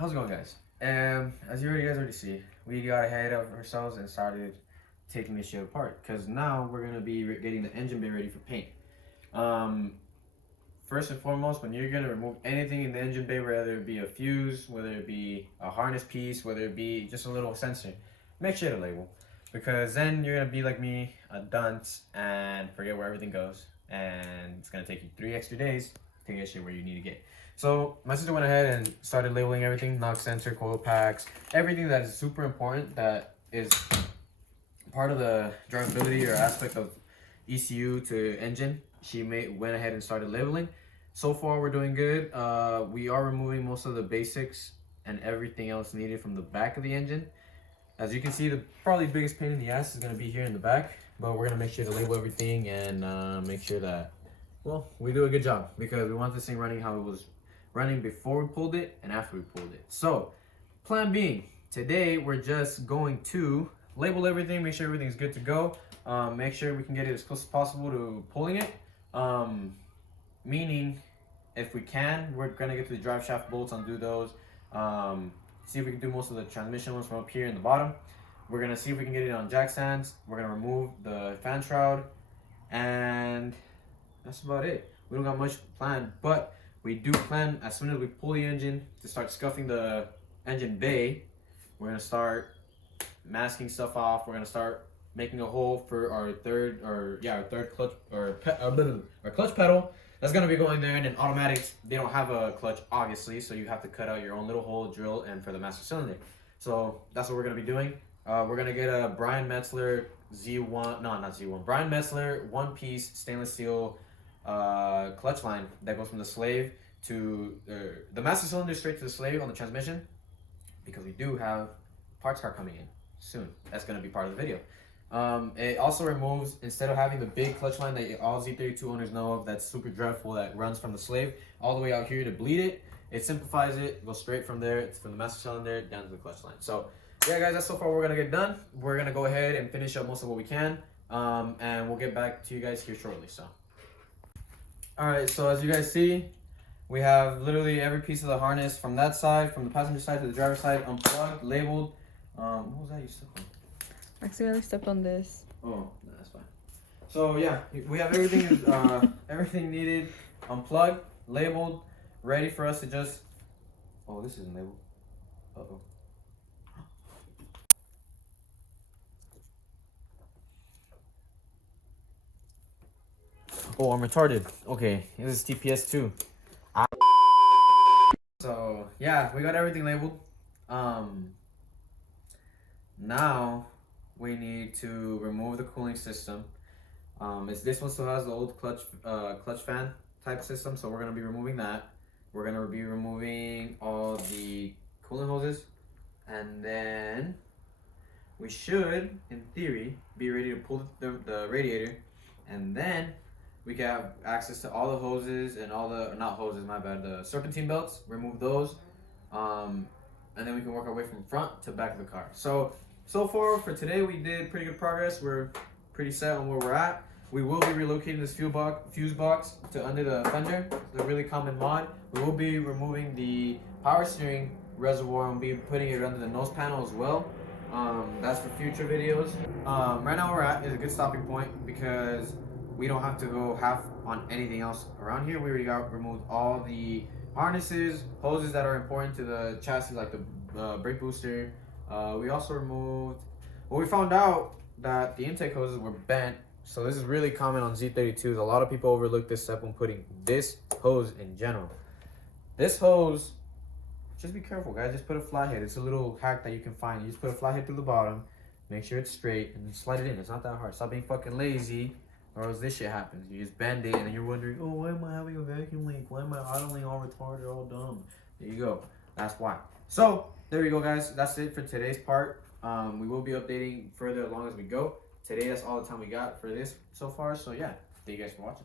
How's it going, guys? As you guys already see, we got ahead of ourselves and started taking this shit apart because now we're gonna be getting the engine bay ready for paint. Um, First and foremost, when you're gonna remove anything in the engine bay, whether it be a fuse, whether it be a harness piece, whether it be just a little sensor, make sure to label, because then you're gonna be like me, a dunce, and forget where everything goes, and it's gonna take you 3 extra days to get shit where you need to get. So my sister went ahead and started labeling everything: knock sensor, coil packs, everything that is super important that is part of the drivability or aspect of ECU to engine. She went ahead and started labeling. So far, we're doing good. We are removing most of the basics and everything else needed from the back of the engine. As you can see, the probably biggest pain in the ass is going to be here in the back, but we're going to make sure to label everything and make sure that, well, we do a good job because we want this thing running how it was running before we pulled it and after we pulled it. So, plan being, today we're just going to label everything, make sure everything's good to go, make sure we can get it as close as possible to pulling it. Meaning, if we can, we're gonna get to the drive shaft bolts, undo those. See if we can do most of the transmission ones from up here in the bottom. We're gonna see if we can get it on jack stands. We're gonna remove the fan shroud, and that's about it. We don't got much planned, but we do plan as soon as we pull the engine to start scuffing the engine bay. We're gonna start masking stuff off. We're gonna start making a hole for our third clutch our clutch pedal. That's gonna be going there. And in automatics, they don't have a clutch, obviously, so you have to cut out your own little hole, drill, and for the master cylinder. So that's what we're gonna be doing. We're gonna get a Brian Metzler Z1, no, not Z1, Brian Metzler one-piece stainless steel clutch line that goes from the slave to the master cylinder straight to the slave on the transmission, because we do have parts car coming in soon. That's going to be part of the video. It also removes, instead of having the big clutch line that all Z32 owners know of, that's super dreadful, that runs from the slave all the way out here to bleed it, it simplifies it, goes straight from there, it's from the master cylinder down to the clutch line. So yeah, guys, that's so far what we're going to get done. We're going to go ahead and finish up most of what we can, and we'll get back to you guys here shortly. So alright, so as you guys see, we have literally every piece of the harness from that side, from the passenger side to the driver's side, unplugged, labeled. What was that you stepped on? Accidentally stepped on this. Oh, no, that's fine. So yeah, we have everything everything needed, unplugged, labeled, ready for us to just. Oh, this isn't labeled. Uh-oh. Oh, I'm retarded. Okay, this is TPS 2. So yeah, we got everything labeled. Now we need to remove the cooling system. This one still has the old clutch fan type system, so we're gonna be removing that. We're gonna be removing all the cooling hoses, and then we should, in theory, be ready to pull the radiator, and then we can have access to all the hoses and all the, not hoses, my bad, the serpentine belts, remove those, and then we can work our way from front to back of the car. So far for today, we did pretty good progress. We're pretty set on where we're at. We will be relocating this fuse box to under the fender. It's a really common mod. We will be removing the power steering reservoir and be putting it under the nose panel as well. That's for future videos. Right now we're at is a good stopping point because we don't have to go half on anything else around here. We already got removed all the harnesses, hoses that are important to the chassis, like the brake booster. We also removed, well, we found out that the intake hoses were bent. So this is really common on Z32s. A lot of people overlook this step when putting this hose in general. This hose, just be careful, guys. Just put a flathead. It's a little hack that you can find. You just put a flathead through the bottom, make sure it's straight, and then slide it in. It's not that hard. Stop being fucking lazy, or else this shit happens. You just bend it, and then you're wondering, oh, why am I having a vacuum leak? Why am I idling all retarded, all dumb? There you go. That's why. So there you go, guys. That's it for today's part. We will be updating further along as we go. Today, that's all the time we got for this so far. So yeah, thank you guys for watching.